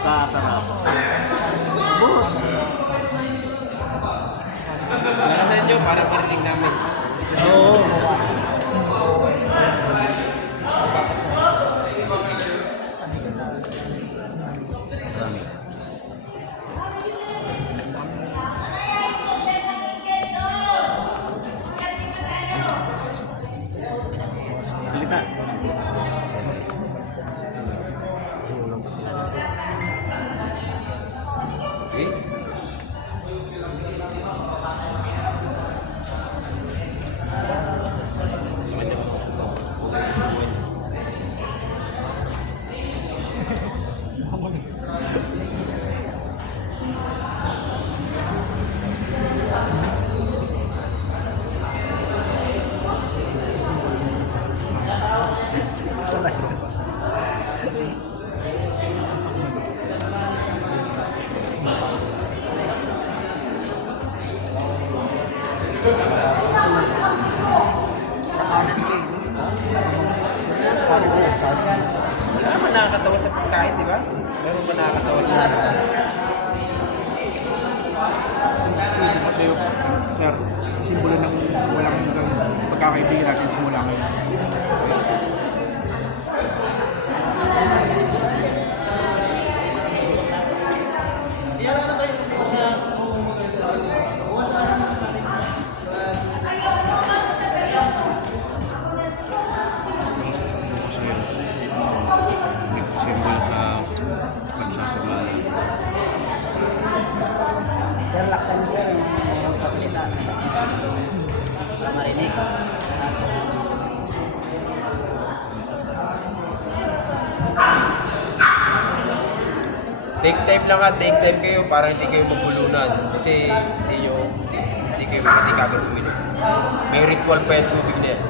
Kasarap. Boss. Nakasan nyo para marinig namin. Oo. Salita. Okay? Wala naman nakakatawa sa pagkain, di ba? Meron ba nakakatawa sa pagkain? Kasi sir, simbolo ng walang hanggang pagkakaibigan natin simula ngayon. Simbolo sa pagsasabayan. Sir, laksan niyo sir yung sasalita. Para marinig. Take time lang ha, take time kayo para hindi kayo magbulunan. Kasi hindi ka agad uminom. May ritual pa yung tubig na yan.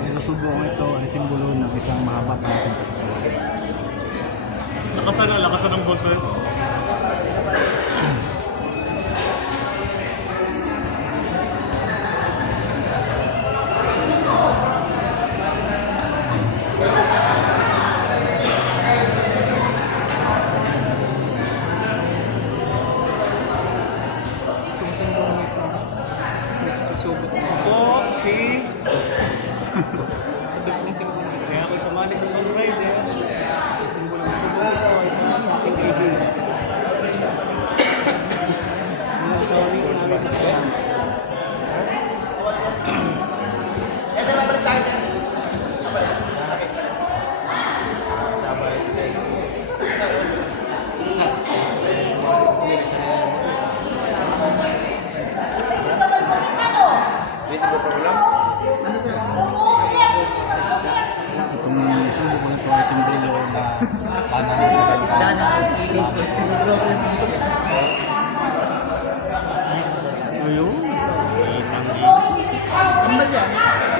Sinusubo ko ito ay simbolo ng isang mahaba pa natin pagsasabayan. Lakasan ng boses. Ito si... Kaya ako sumali sa Sunride eh. Simbolo ng subo ito ay sa aking kaibigan. Sorry, namin na. Wait, mo pa lang? Itong subo ko ito ay simbolo na pananampalataya. Ayun. Kambal yan.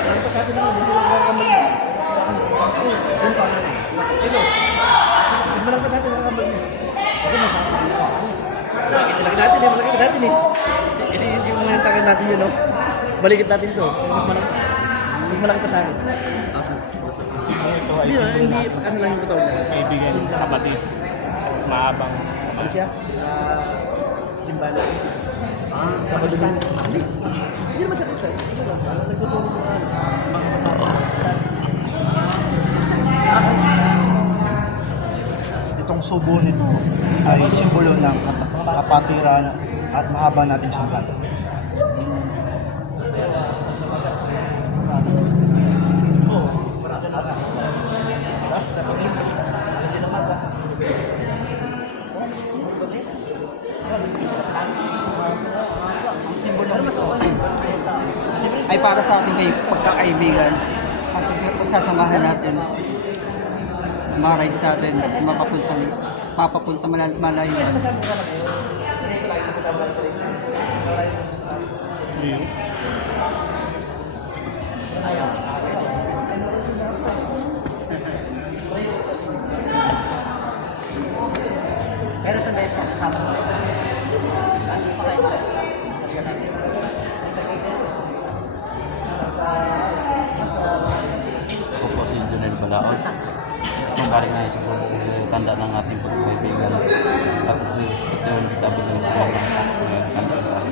Ano pa sabi na hindi ko kambal yan. Ito. Malaki pa natin ang kambal niya. Malaki natin eh. Kasi yung mga sakit natin yun, no? Balikit natin to. Mas malaki pa sa akin. Ito ay Hindi, ano lang yung totoo niya. kaibigan, kapatid. Maabang Ano siya? Simbala. Sabado na. Hindi. Hindi naman sa kisay. Nagtutulong mo Itong subo nito ay simbolo ng kapatiran at mahaba nating sanggal. Ay para sa ating pagkakaibigan at pagsasamahan natin sa mga rides natin sa mapapunta malayo. kasama mo. Ano pa kayo? Ako po si Junel Balaod. Itong galing na isa sa tanda ng ating pagkaibigan at respetuhin kita bilang sa mga kaibigan.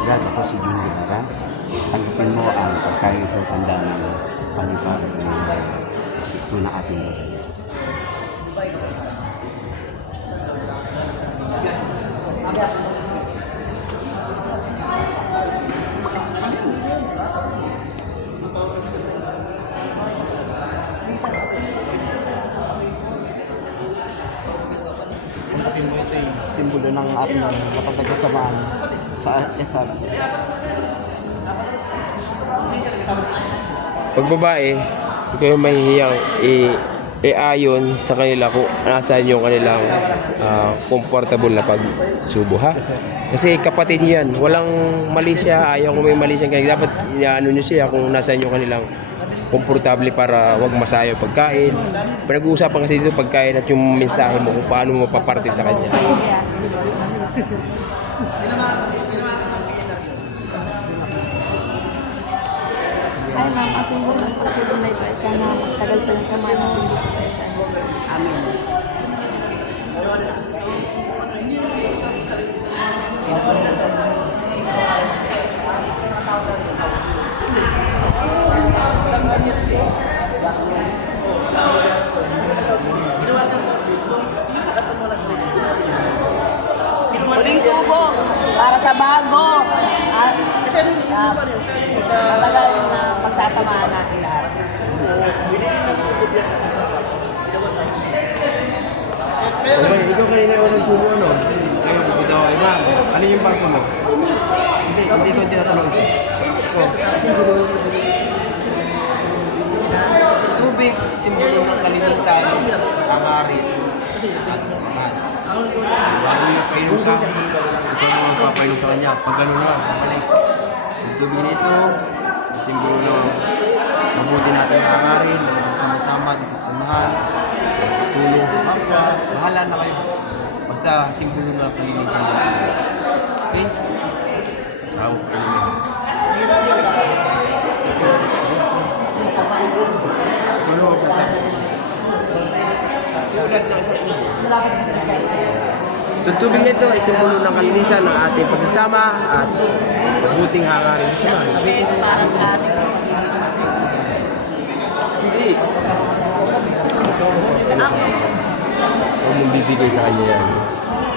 Brad, ako si Junel Balaod. Tanggapin mo ang pagkain sa tanda ng panibago ito na ating Tanggapin mo ito simbolo ng ating matatag na samahan sa SR. Pag babae, hindi kayo mahihiyang i-ayon sa kanila kung nasaan yung kanilang comfortable na pagsubo, ha? Kasi kapatid nyo yan, walang mali siya, ayaw kung may mali siya. Kaya dapat iaano nyo siya kung nasaan yung kanilang komportable para wag masayo pagkain. Pinag-uusapan kasi dito pagkain at yung mensahe mo kung paano mo mapapartin sa kanya. Ay, ma'am, ang simbolo ng pagsubo na ito ay sana magtagal pa lang sa mga natin dito sa isa. Amen. Muling subo para sa bago at matagal na pagsasamahan natin lahat. Okay, ikaw kanina yung unang subo, no? Ngayon, pupunta ako kay ma'am. Ano yung paso mo? Hindi ko tinatanong siya. Tubig, simbolo ng kalinisan, hangarin, at samahan. Bago niya painom sa akin, ikaw naman magpapainom sa kanya. Pag gano'n naman, pabalik. Yung tubig na ito, simbolo ng mabuti natin ang hangarin, sama-sama dito sa samahan, tulong sa kapwa, bahala na kayo. Basta simbolo ng kalinisan natin. Okay? Ciao. Ano ang sasabi sa inyo? Itong tubig nito ay simbolo ng kalinisan ng ating pagsasama at mabuting hangarin sa samahan. Para sa ating pagiging Sige. Huwag mong bibigay sa kanya yan.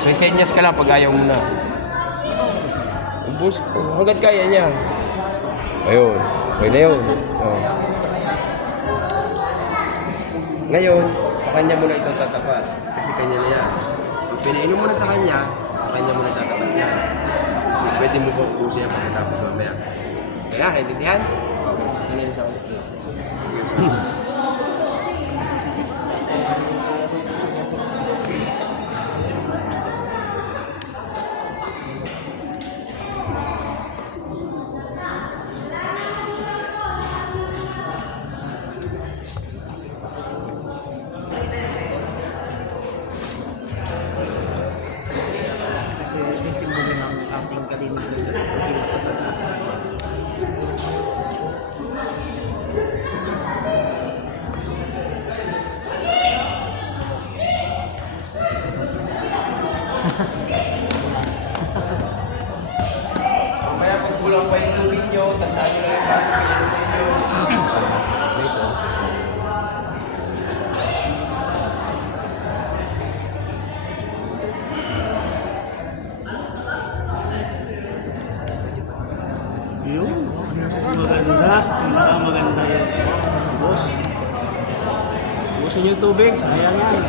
So, isenyas ka lang pag ayaw mo na. Ubus ko. Hanggat kaya niya. Ayun. Okay na yun. Oh. Ngayon, sa kanya mo na ito tatapat. Kasi kanya na yan. Pag pinainom mo na sa kanya mo na tatapat niya. Kasi pwede mo ba ubusin yan pagkatapos mamaya. Kaya, naintindihan? Ito na yun sa kanya. Yung simbolo ng ating kalinisan at pagiging matatag na samahan. Mamaya pag kulang pa yung tubig nyo, tandaan nyo lang yung kaso pinito sa inyo. Yun. Maganda. Pinakamaganda yan. Boss. Gusto niyo tubig? Sayang yan.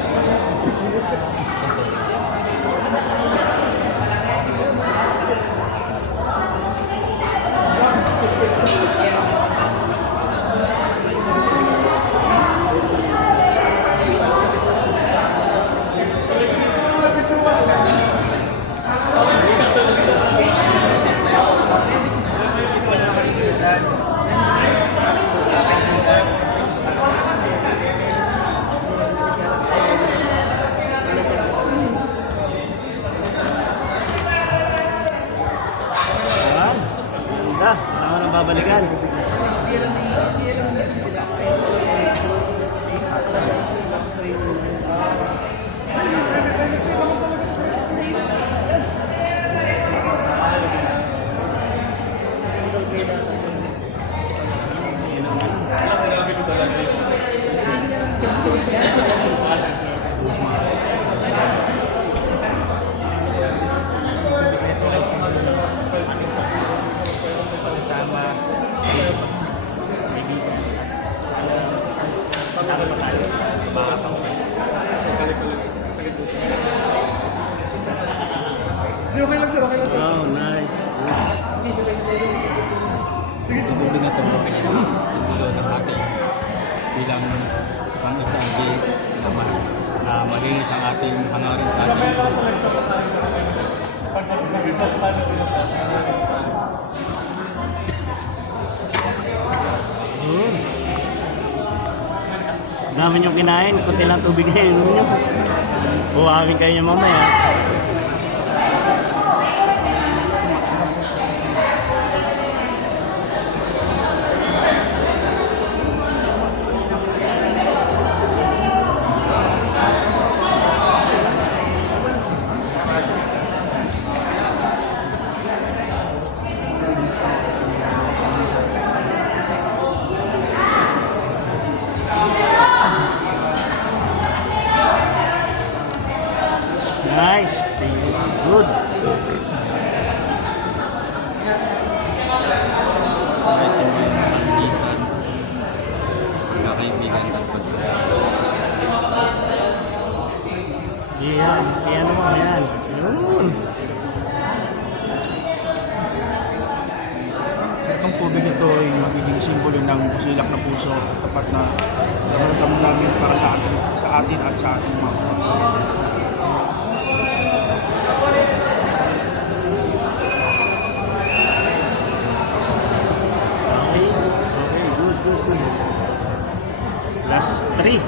ka. Wala mo nang babalikan. Oh, nice. Siguro na itong simbolo ng ating bilang isang isagi na maging isang ating hangarin sa ating Dami nyo kinain, kunti lang tubig na inom nyo. Buhangin kayo nyo mamaya. Nice. Good. ay simbolo ng kalinisan, pagkakaibigan at pagsasama. Yan. Yan mo. Yan. Yun. Itong tubig nito ay magiging simbolo ng masilak na puso at tapat na nararamdaman namin para sa atin at sa ating mga kapatid. Okay. Okay. Good, good, good. Last 3.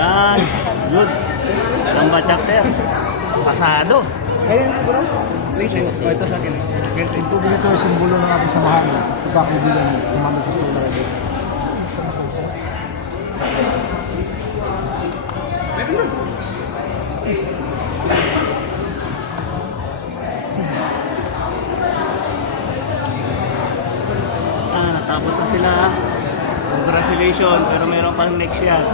Yan. Good. Number chapter. Pasado. Kaya na bro? Please, ito sa akin. Yung tubig ito ay simbolo ng ating samahan. Pagkakaibigan, sumama sa solar. Natapos na sila. Congratulations. Pero meron pang next yan.